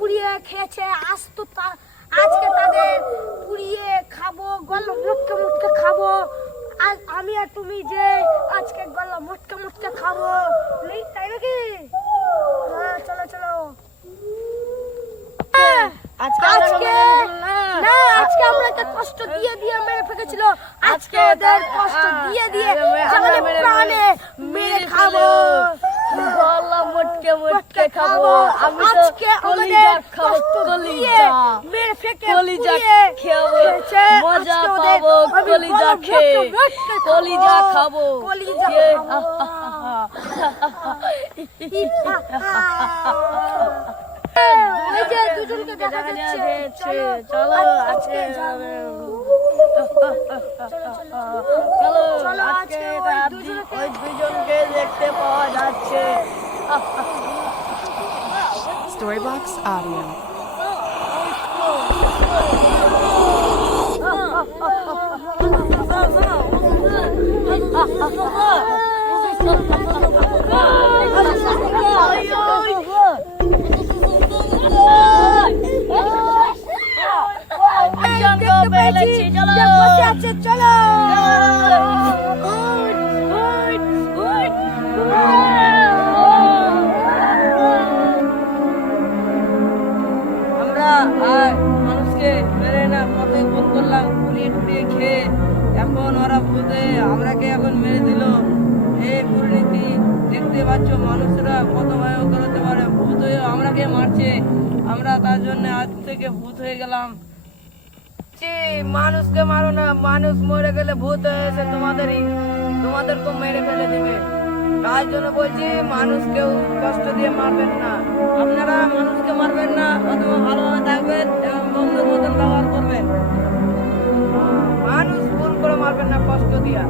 পুড়িয়ে খেয়েছে, আজকে তাদের পুড়িয়ে খাবো, গলা মুটকে মুটকে খাবো। আজ আমি আর তুমি যে আজকে গলা মুটকে মুটকে খাবো, নেই তাই নাকি? হ্যাঁ চলো চলো। আজকে আমরা কষ্ট দিয়ে দিয়ে মেরে ফেলেছিল, আজকে ওদের কষ্ট দিয়ে দিয়ে প্রাণে মেরে খাবো, গলা মুটকে মুটকে খাবো। আমি তো কলিজা খাবো, কলিজা মেরে ফেকে কলিজা খাবো, মজা পাবো কলিজা খেয়ে, কলিজা খাবো, কলিজা ওই যে দুজনকে দেখা যাচ্ছে, চলো আজকে চলো আজকে ওই দুজনকে দেখতে পাওয়া যাচ্ছে। Storybox Audio. চলো আমরা আর মানুষকে মেরে না পথে ভোগ করলাম, পুড়িয়ে টুড়িয়ে খেয়ে। এখন ওরা ভূতে আমরাকে এখন মেরে দিল। এই পরিণতি দেখতে পাচ্ছ, মানুষরা কত ভয়ঙ্কর হতে পারে। ভূত হয়ে আমরাকে মারছে, আমরা তার জন্য আজ থেকে ভূত হয়ে গেলাম। মানুষকে মারো না, মানুষ মরে গেলে ভূত হয়ে এসে তোমাদেরকে মেরে ফেলে দিবে। তাই জন্য বলছি, মানুষকেও কষ্ট দিয়ে মারবেন না। আপনারা মানুষকে মারবেন না, অথবা ভালোভাবে থাকবেন এবং বন্ধুর মতন ব্যবহার করবেন। মানুষ ভুল করে মারবেন না কষ্ট দিয়া।